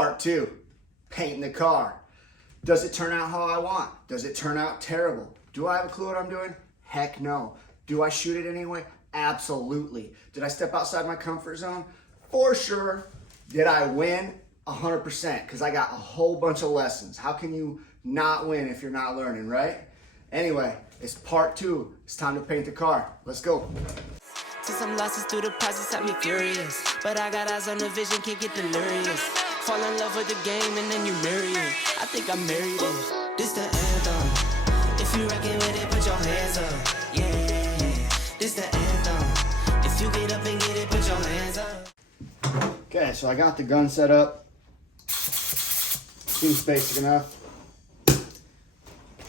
Part 2, painting the car. Does it turn out how I want? Does it turn out terrible? Do I have a clue what I'm doing? Heck no. Do I shoot it anyway? Absolutely. Did I step outside my comfort zone? For sure. Did I win? 100%, because I got a whole bunch of lessons. How can you not win if you're not learning, right? Anyway, it's part 2. It's time to paint the car. Let's go. To some losses through the process had me furious, but I got eyes on the vision, can't get delirious. Fall in love with the game and then you marry it. I think I married it. This the anthem. If you reckon with it, put your hands up. Yeah, this the anthem. If you get up and get it, put your hands up. Okay, so I got the gun set up. Seems basic enough.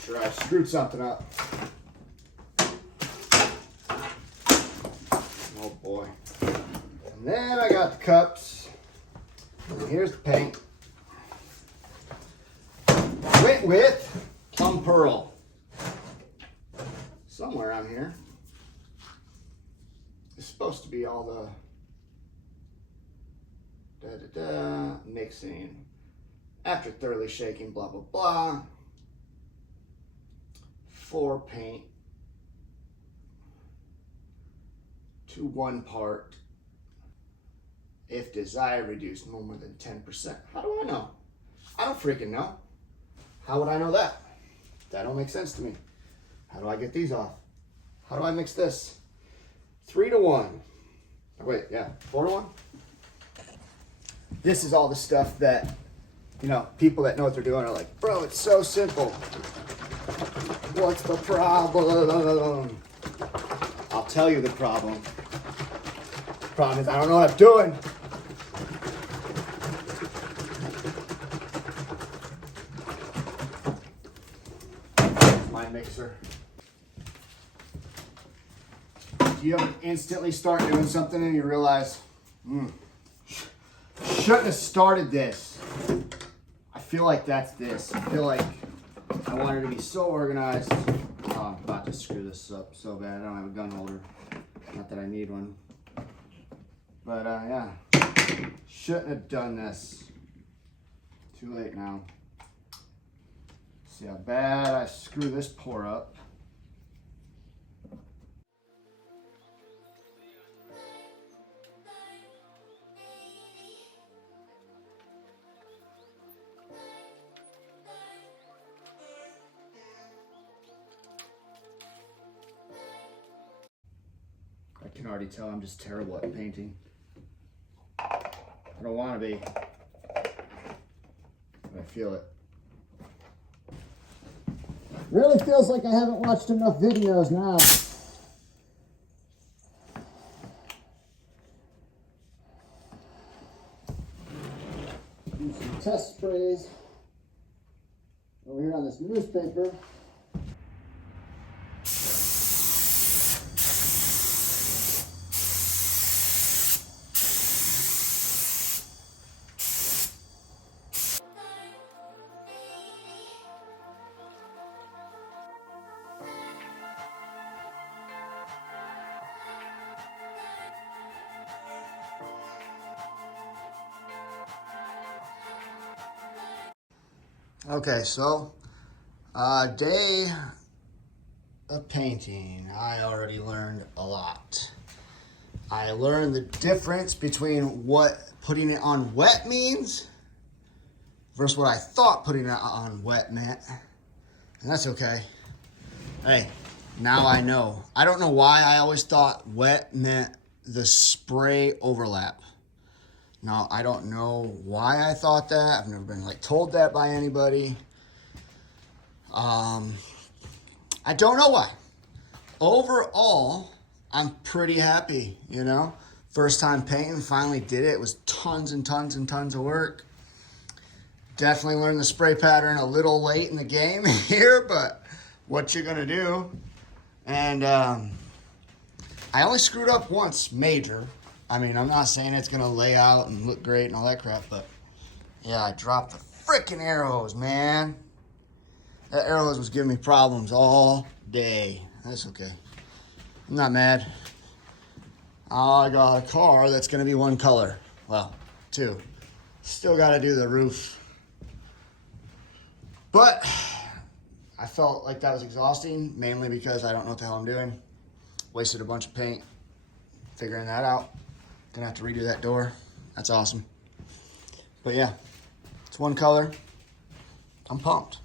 Sure, I screwed something up. Oh boy. And then I got the cups. And here's the paint. Went with plum pearl. Somewhere around here. It's supposed to be all the mixing. After thoroughly shaking, blah, blah, blah. For paint to 1 part. If desired, reduce no more than 10%. How do I know? I don't freaking know. How would I know that? That don't make sense to me. How do I get these off? How do I mix this? 3 to 1. Oh, wait, yeah, 4 to 1? This is all the stuff that, you know, people that know what they're doing are like, bro, it's so simple. What's the problem? I'll tell you the problem. The problem is I don't know what I'm doing. My mixer. You ever instantly start doing something and you realize, shouldn't have started this. I feel like that's this. I feel like I wanted to be so organized. Oh, I'm about to screw this up so bad. I don't have a gun holder. Not that I need one. But yeah, shouldn't have done this. Too late now. See how bad I screw this pour up. I can already tell I'm just terrible at painting. I don't want to be, but I feel it. Really feels like I haven't watched enough videos now. Do some test sprays over here on this newspaper. Okay, so day of painting, I already learned a lot. I learned the difference between what putting it on wet means versus what I thought putting it on wet meant. And that's okay. Hey, now I know. I don't know why I always thought wet meant the spray overlap. Now, I don't know why I thought that. I've never been told that by anybody. I don't know why. Overall, I'm pretty happy, you know. First time painting, finally did it. It was tons and tons and tons of work. Definitely learned the spray pattern a little late in the game here, but what you gonna do? And I only screwed up once, major. I mean, I'm not saying it's going to lay out and look great and all that crap, but yeah, I dropped the freaking arrows, man. That arrows was giving me problems all day. That's okay. I'm not mad. I got a car that's going to be 1 color. Well, 2. Still got to do the roof. But I felt like that was exhausting, mainly because I don't know what the hell I'm doing. Wasted a bunch of paint figuring that out. Gonna have to redo that door. That's awesome. But yeah, it's one color. I'm pumped.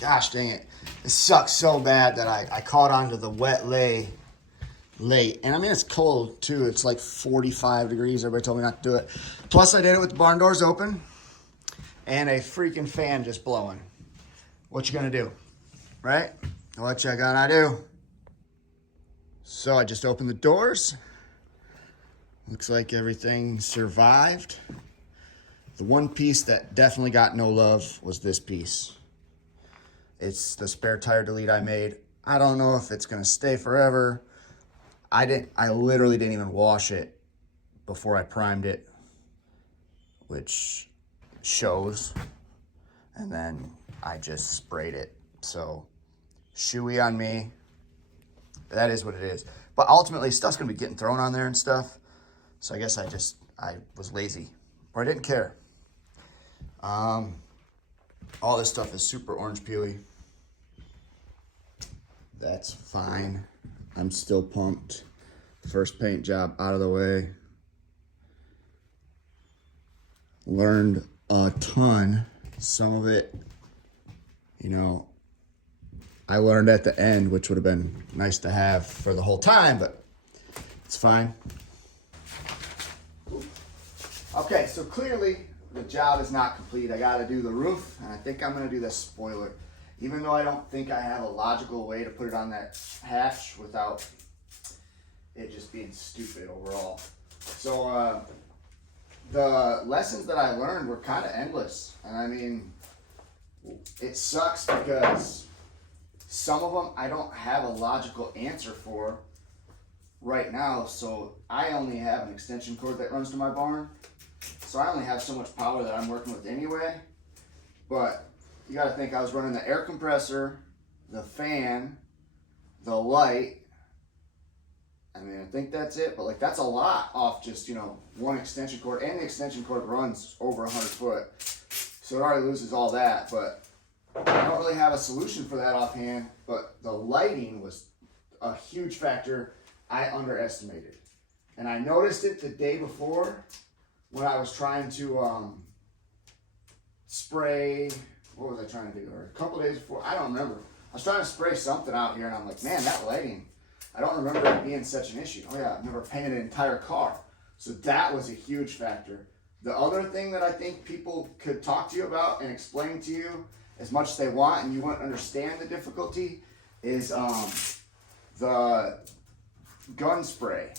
Gosh dang it. It sucks so bad that I caught onto the wet lay late. And I mean, it's cold too. It's like 45 degrees. Everybody told me not to do it. Plus I did it with the barn doors open and a freaking fan just blowing. What you gonna do, right? What you gonna do? So I just opened the doors. Looks like everything survived. The one piece that definitely got no love was this piece. It's the spare tire delete I made. I don't know if it's gonna stay forever. I literally didn't even wash it before I primed it, which shows. And then I just sprayed it. So shoey on me. That is what it is. But ultimately, stuff's gonna be getting thrown on there and stuff. So I guess I was lazy, or I didn't care. All this stuff is super orange peely. That's fine. I'm still pumped. First paint job out of the way. Learned a ton. Some of it, you know, I learned at the end, which would have been nice to have for the whole time, but it's fine. Okay, so clearly the job is not complete. I gotta do the roof, and I think I'm gonna do the spoiler. Even though I don't think I have a logical way to put it on that hatch without it just being stupid overall. So the lessons that I learned were kind of endless. And I mean, it sucks because some of them I don't have a logical answer for right now. So I only have an extension cord that runs to my barn. So I only have so much power that I'm working with anyway. But you got to think I was running the air compressor, the fan, the light. I mean, I think that's it, but like that's a lot off just, you know, one extension cord, and the extension cord runs over 100 foot. So it already loses all that, but I don't really have a solution for that offhand, but the lighting was a huge factor I underestimated. And I noticed it the day before when I was trying to spray, what was I trying to do? Or a couple days before, I don't remember. I was trying to spray something out here and I'm like, man, that lighting, I don't remember it being such an issue. Oh yeah, I've never painted an entire car. So that was a huge factor. The other thing that I think people could talk to you about and explain to you as much as they want and you won't understand the difficulty is the gun spray.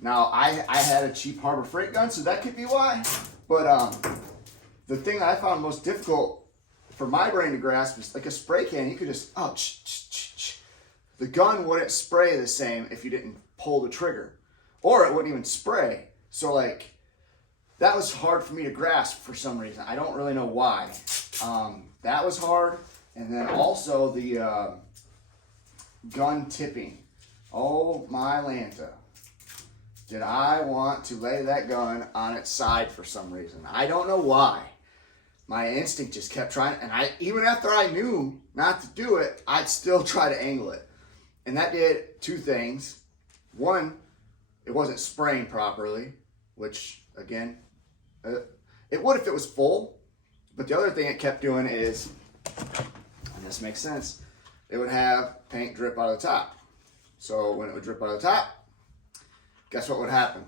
Now, I had a cheap Harbor Freight gun, so that could be why. But the thing that I found most difficult for my brain to grasp is like a spray can. You could just, the gun wouldn't spray the same if you didn't pull the trigger. Or it wouldn't even spray. So like, that was hard for me to grasp for some reason. I don't really know why. That was hard. And then also the gun tipping. Oh my Lanta. Did I want to lay that gun on its side for some reason? I don't know why. My instinct just kept trying, and even after I knew not to do it, I'd still try to angle it. And that did two things. One, it wasn't spraying properly, which again, it would if it was full. But the other thing it kept doing is, and this makes sense, it would have paint drip out of the top. So when it would drip out of the top, guess what would happen?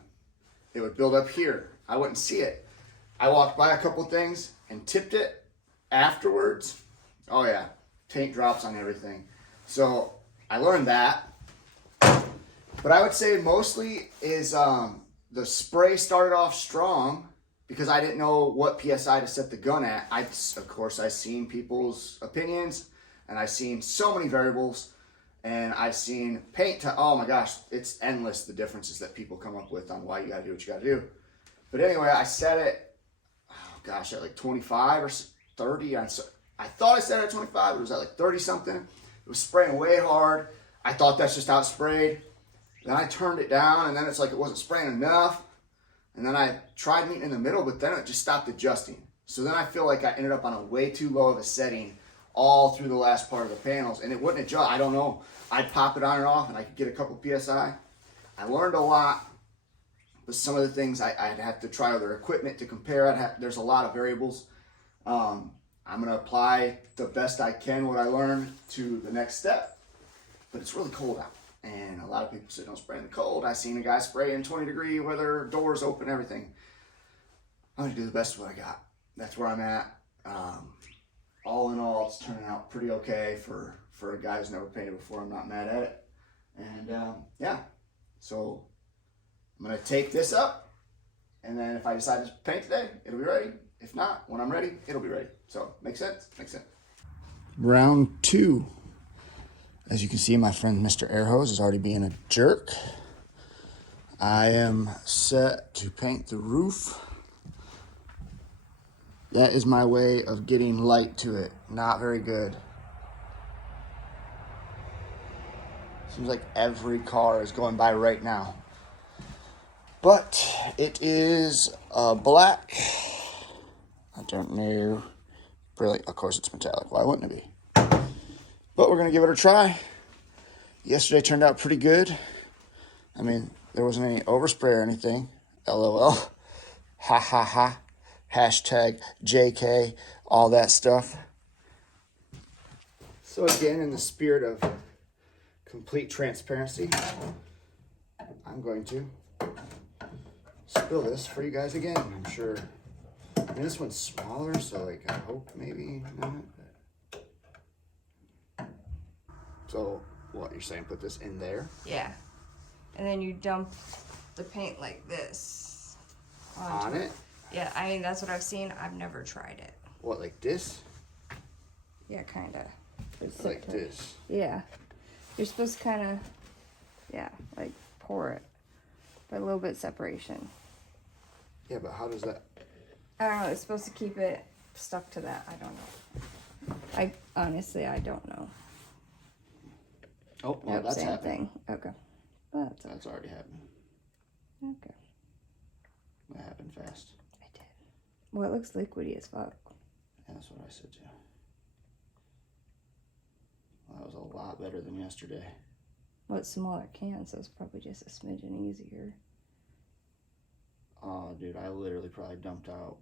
It would build up here. I wouldn't see it. I walked by a couple things and tipped it afterwards. Oh yeah, paint drops on everything. So I learned that. But I would say mostly is the spray started off strong because I didn't know what PSI to set the gun at. Of course, I've seen people's opinions and I've seen so many variables. And I've seen paint, oh my gosh, it's endless the differences that people come up with on why you gotta do what you gotta do. But anyway, I set it, oh gosh, at like 25 or 30. I thought I set it at 25, but it was at like 30 something. It was spraying way hard. I thought that's just how it sprayed. Then I turned it down and then it's like it wasn't spraying enough. And then I tried meeting in the middle, but then it just stopped adjusting. So then I feel like I ended up on a way too low of a setting all through the last part of the panels, and it wouldn't adjust. I don't know. I'd pop it on and off, and I could get a couple PSI. I learned a lot, but some of the things I'd have to try other equipment to compare. There's a lot of variables. I'm going to apply the best I can what I learned to the next step, but it's really cold out. And a lot of people say don't spray in the cold. I seen a guy spray in 20-degree weather, doors open, everything. I'm going to do the best of what I got. That's where I'm at. All in all, it's turning out pretty okay for a guy who's never painted before. I'm not mad at it. And yeah, so I'm going to take this up. And then if I decide to paint today, it'll be ready. If not, when I'm ready, it'll be ready. So, make sense? Makes sense. Round 2. As you can see, my friend Mr. Airhose is already being a jerk. I am set to paint the roof. That is my way of getting light to it. Not very good. Seems like every car is going by right now. But it is black. I don't know. Brilliant. Of course it's metallic. Why wouldn't it be? But we're going to give it a try. Yesterday turned out pretty good. I mean, there wasn't any overspray or anything. LOL. Ha ha ha. Hashtag JK. All that stuff. So again, in the spirit of complete transparency, I'm going to spill this for you guys again. I'm sure. I mean, this one's smaller, so like I hope maybe not. So, what you're saying, put this in there? Yeah. And then you dump the paint like this. On it? Yeah, I mean, that's what I've seen. I've never tried it. What, like this? Yeah, kind of. Like this? Yeah. You're supposed to kind of, yeah, like pour it. But a little bit separation. Yeah, but how does that? I don't know. It's supposed to keep it stuck to that. I don't know. I don't know. Oh, well, Nope, that's same happening. thing. Okay. That's already happened. Okay. That happened fast. I did. Well, it looks liquidy as fuck. Yeah, that's what I said too. Well, that was a lot better than yesterday. Well, it's smaller can, so it's probably just a smidgen easier. Oh, dude, I literally probably dumped out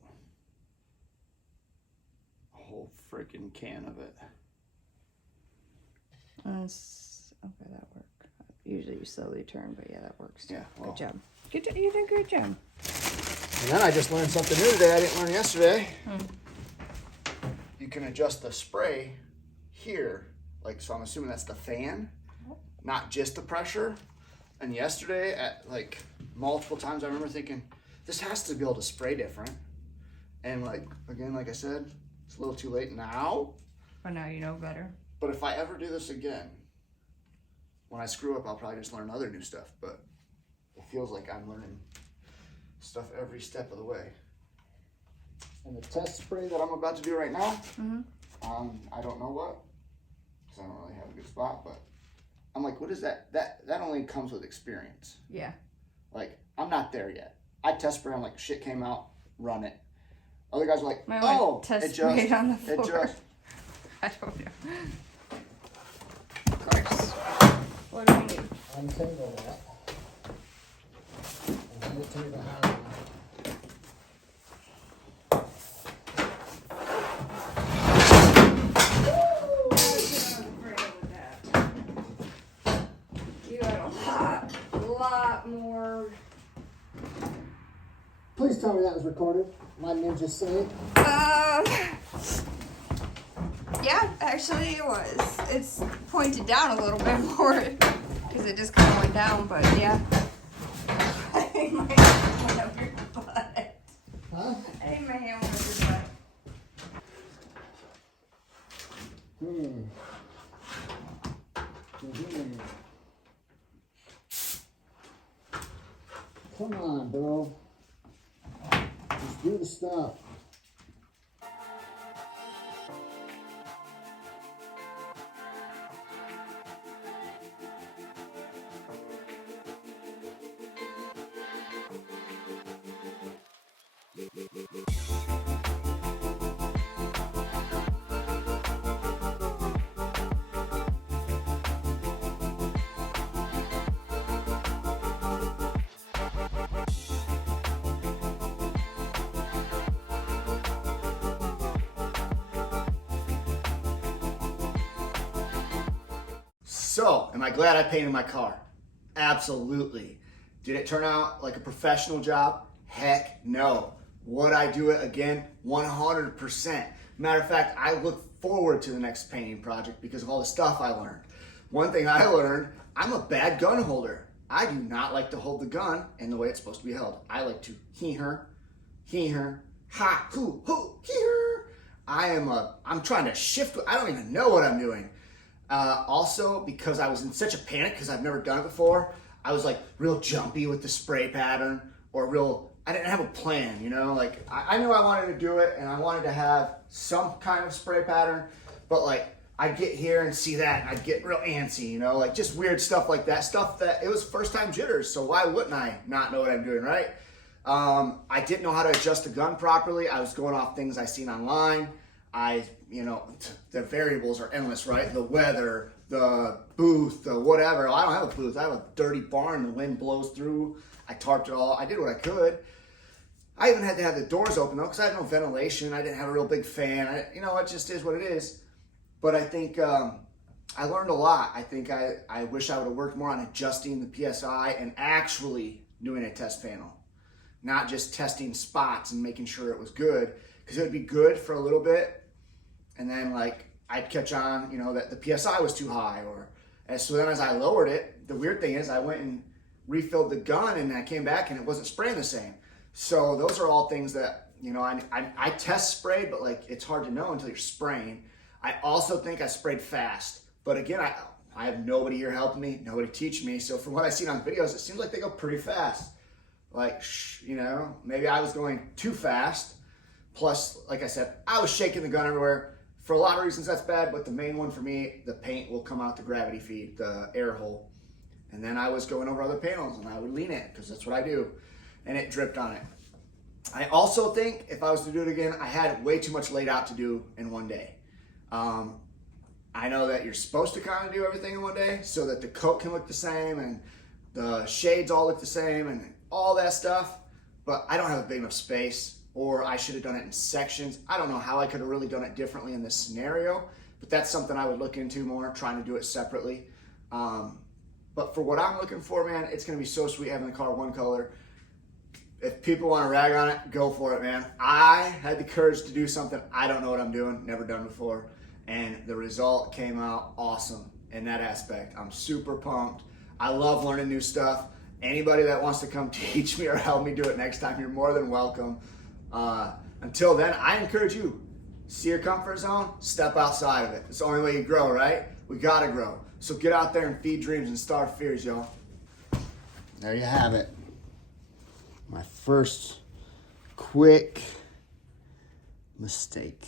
a whole freaking can of it. Okay, that worked. Usually you slowly turn, but yeah, that works too. Yeah, well. Good job. You did a good job. And then I just learned something new today I didn't learn yesterday. You can adjust the spray here. Like, so I'm assuming that's the fan, not just the pressure. And yesterday, at like multiple times, I remember thinking, this has to be able to spray different. And like, again, like I said, it's a little too late now. But now you know better. But if I ever do this again, when I screw up, I'll probably just learn other new stuff. But it feels like I'm learning stuff every step of the way. And the test spray that I'm about to do right now, I don't know what, because I don't really have a good spot, but I'm like, what is that? That only comes with experience. Yeah. Like, I'm not there yet. I test spray, I'm like, shit came out, run it. Other guys are like, My oh, test it sprayed just, on the floor. it just. I don't know. Of course. What do we need? Untangle that. And we'll take the high one. You got a lot more. Please tell me that was recorded. My ninja say. Yeah, actually it was. It's pointed down a little bit more because it just kind of went down, but yeah. I think my hand went up your butt. Huh? I think my hand went up your butt. Come on, bro. Just do the stuff. So, am I glad I painted my car? Absolutely. Did it turn out like a professional job? Heck no. Would I do it again? 100%. Matter of fact, I look forward to the next painting project because of all the stuff I learned. One thing I learned, I'm a bad gun holder. I do not like to hold the gun in the way it's supposed to be held. I like to he-her, ha, hoo, he-her. I'm trying to shift. I don't even know what I'm doing. Also, because I was in such a panic because I've never done it before, I was like real jumpy with the spray pattern I didn't have a plan, you know? Like, I knew I wanted to do it and I wanted to have some kind of spray pattern, but like, I'd get here and see that and I'd get real antsy, you know? Like, just weird stuff like that. Stuff that, it was first time jitters, so why wouldn't I not know what I'm doing, right? I didn't know how to adjust a gun properly. I was going off things I seen online. The variables are endless, right? The weather, the booth, the whatever. I don't have a booth. I have a dirty barn. The wind blows through. I tarped it all. I did what I could. I even had to have the doors open though because I had no ventilation. I didn't have a real big fan. It just is what it is. But I think I learned a lot. I think I wish I would have worked more on adjusting the PSI and actually doing a test panel. Not just testing spots and making sure it was good, because it would be good for a little bit and then like I'd catch on, that the PSI was too high, so then as I lowered it, the weird thing is I went and refilled the gun and I came back and it wasn't spraying the same. So those are all things that, I test sprayed, but like it's hard to know until you're spraying. I also think I sprayed fast, but again, I have nobody here helping me, nobody teaching me. So from what I've seen on videos, it seems like they go pretty fast. Like, maybe I was going too fast. Plus, like I said, I was shaking the gun everywhere. For a lot of reasons, that's bad, but the main one for me, the paint will come out the gravity feed, the air hole. And then I was going over other panels and I would lean it because that's what I do. And it dripped on it. I also think if I was to do it again, I had way too much laid out to do in one day. I know that you're supposed to kind of do everything in one day so that the coat can look the same and the shades all look the same and all that stuff, but I don't have a big enough space, or I should have done it in sections. I don't know how I could have really done it differently in this scenario, but that's something I would look into more, trying to do it separately. But for what I'm looking for, man, it's gonna be so sweet having the car one color. If people want to rag on it, go for it, man. I had the courage to do something I don't know what I'm doing, never done before, and the result came out awesome in that aspect. I'm super pumped. I love learning new stuff. Anybody that wants to come teach me or help me do it next time, you're more than welcome. Until then, I encourage you, see your comfort zone, step outside of it. It's the only way you grow, right? We gotta grow. So get out there and feed dreams and starve fears, y'all. There you have it. My first quick mistake.